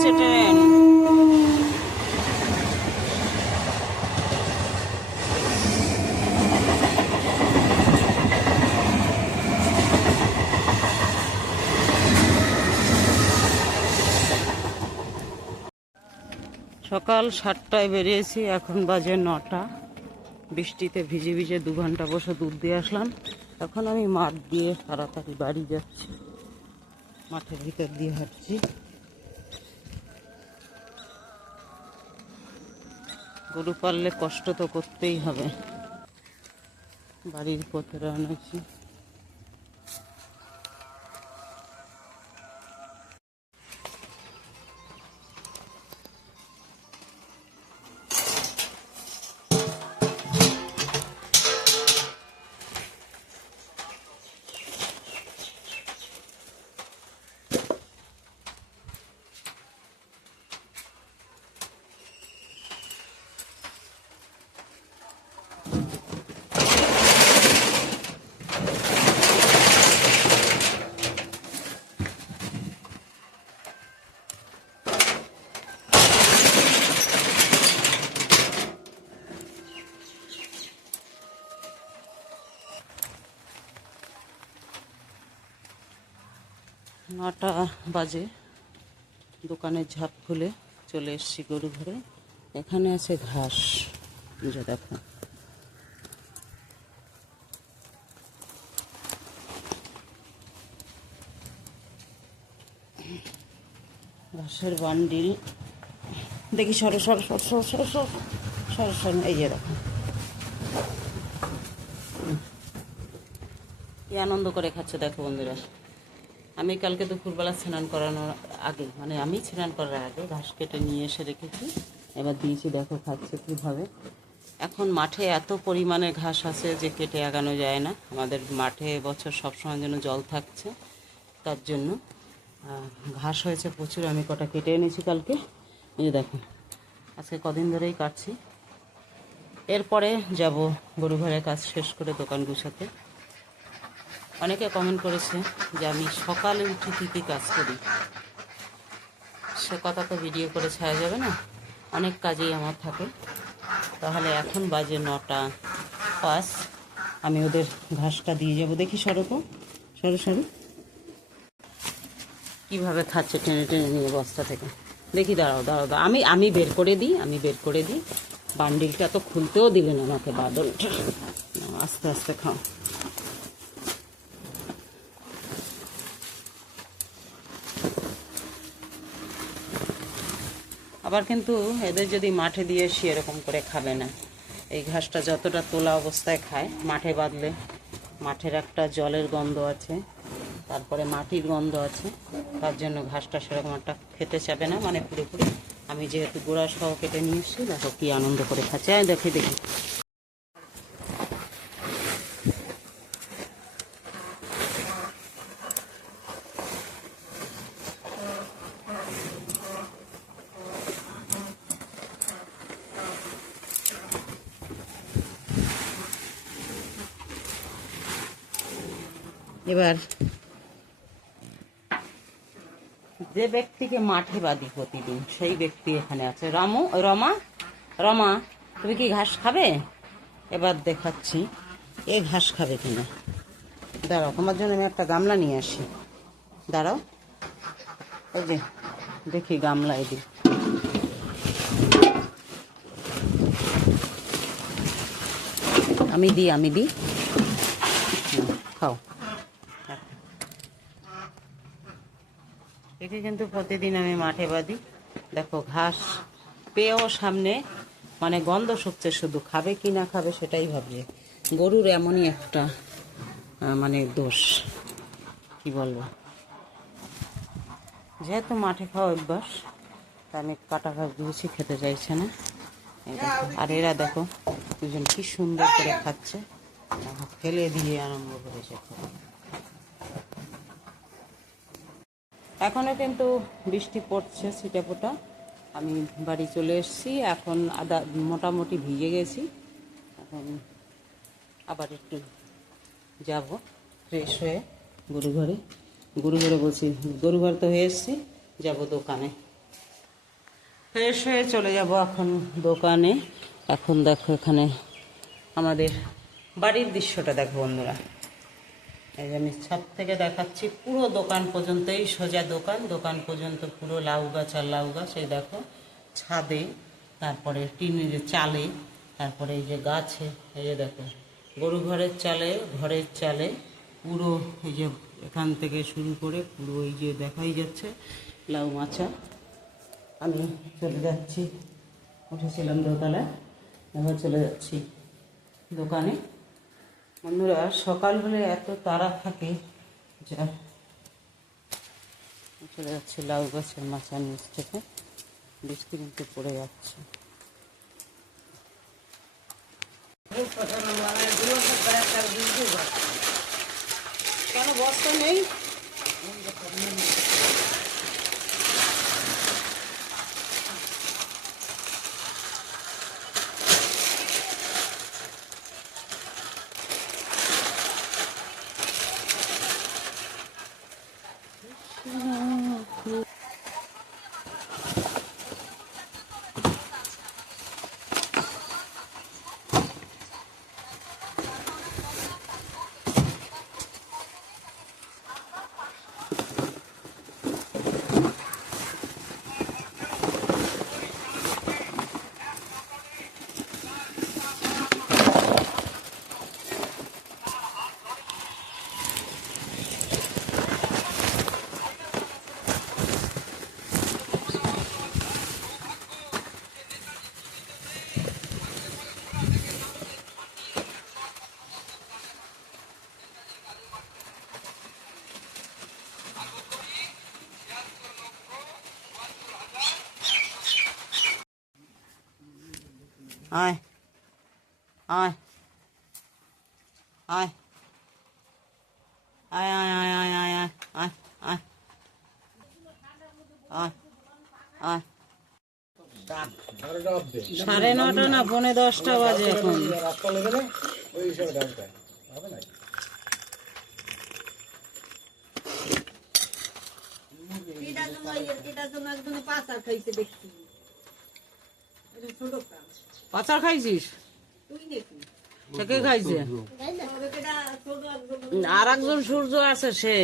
খাচ্ছে ট্রেন। সকাল 7টায় বেরিয়েছি, এখন বাজে 9টা। বৃষ্টিতে ভিজে ভিজে 2 ঘন্টা বসে দুধ দিয়ে আসলাম। এখন আমি মাঠ দিয়ে তাড়াতাড়ি বাড়ি যাচ্ছি, মাঠের ভিতর দিয়ে হাঁটছি। গরু পাললে কষ্ট তো করতেই হবে। বাড়ির পথে রওনা হয়েছি। নটা বাজে, দোকানের ঝাঁপ খুলে চলে এসেছি গরু ঘরে। এখানে আছে ঘাস, যে দেখো ঘাসের বান্ডিল। দেখি সরো সরো সরো সরো সরো সরো সরো সরো, এই যে দেখো কি আনন্দ করে খাচ্ছে দেখো বন্ধুরা। আমি কালকে দুপুরবেলা স্নান করানোর আগে, মানে আমি স্নান করার আগে ঘাস কেটে নিয়ে এসে রেখেছি, এবার দিয়েছি, দেখো খাচ্ছে কীভাবে। এখন মাঠে এত পরিমাণে ঘাস আছে যে কেটে আগানো যায় না। আমাদের মাঠে এবছর সবসময় যেন জল থাকছে, তার জন্য ঘাস হয়েছে প্রচুর। আমি কটা কেটে এনেছি কালকে, এই যে দেখো আজকে কদিন ধরেই কাটছি। এরপরে যাব গরু ঘরের কাজ শেষ করে দোকান গুছাতে। অনেকে কমেন্ট করেছে যে আমি সকালে উঠে কী কী কাজ করি, সে কথা তো ভিডিও করে ছাড়া যাবে না, অনেক কাজেই আমার থাকে। তাহলে এখন বাজে 9টা 5, আমি ওদের ঘাসটা দিয়ে যাব। দেখি সরো তো, সরো সরো, কীভাবে খাচ্ছে টেনে টেনে নিয়ে বস্তা থেকে। দেখি দাঁড়াও দাঁড়াও দাঁড়াও, আমি বের করে দিই। বান্ডিলটা তো খুলতেও দিলেন আমাকে, বাদলটা। আস্তে আস্তে খাও। আবার কিন্তু এদের যদি মাঠে দিয়ে এসি এরকম করে খাবে না। এই ঘাসটা যতটা তোলা অবস্থায় খায়, মাঠে বাঁধলে মাঠের একটা জলের গন্ধ আছে, তারপরে মাটির গন্ধ আছে, তার জন্য ঘাসটা সেরকম একটা খেতে চাবে না, মানে পুরোপুরি। আমি যেহেতু গোড়া সহ কেটে নিয়ে এসেছি, দেখো কী আনন্দ করে খাচ্ছে। দেখি দেখি এবার যে ব্যক্তিকে মাঠে বাঁধি প্রতিদিন, সেই ব্যক্তি এখানে আছে। রমা, তুমি কি ঘাস খাবে? এবার দেখাচ্ছি এ ঘাস খাবে কিনা। দাঁড়াও, তোমার জন্য আমি একটা গামলা নিয়ে আসি, দাঁড়াও। এই যে দেখি গামলা, এদি আমি দিই খাও। একে কিন্তু প্রতিদিন আমি মাঠে বাঁধি। দেখো ঘাস পেয়েও সামনে, মানে গন্ধ শুকছে, শুধু খাবে কি না খাবে সেটাই ভাবছে। গরুর এমনই একটা মানে দোষ, কি বলবো। যেহেতু মাঠে খাওয়া অভ্যাস, তা আমি কাটা ঘাস দিয়েছি, খেতে চাইছে না। আর এরা দেখো দুজন কি সুন্দর করে খাচ্ছে, ফেলে দিয়ে আরম্ভ করেছে। এখনও কিন্তু বৃষ্টি পড়ছে ছিটেফোঁটা। আমি বাড়ি চলে এসেছি, এখন মোটামুটি ভিজে গেছি। এখন আবার একটু যাব ফ্রেশ হয়ে গরু ঘরে বলছি, গরু ঘর তো হয়ে এসেছি, যাবো দোকানে। ফ্রেশ হয়ে চলে যাব এখন দোকানে। এখন দেখো এখানে আমাদের বাড়ির দৃশ্যটা দেখো বন্ধুরা। এই যে আমি ছাদ থেকে দেখাচ্ছি, পুরো দোকান পর্যন্ত, এই সোজা দোকান, দোকান পর্যন্ত পুরো লাউ গাছ আর লাউ গাছ। এই দেখো ছাদে, তারপরে টিনের চালে, তারপরে এই যে গাছে, এই যে দেখো গরু ঘরের চালে, ঘরের চালে পুরো এই যে এখান থেকে শুরু করে পুরো এই যে দেখাই যাচ্ছে লাউ মাচা। আমি চলে যাচ্ছি, উঠেছিলাম দোতলায়, এবার চলে যাচ্ছি দোকানে। বন্ধুরা সকাল হলে এত তাড়া থাকে যা। চলে যাচ্ছি লাউ গাছের মাচার নিচ থেকে, বৃষ্টি কিন্তু পড়ে যাচ্ছে। কেন বস্তা নেই? আয় আয় আয় আয় আয় আয় আয় আয় আয় আয় আয় আয় আয়। 9:30 না 9:45 বাজে এখন। পাচার খাইছিস? কে খাইছে? আর একজন সূর্য আছে, সে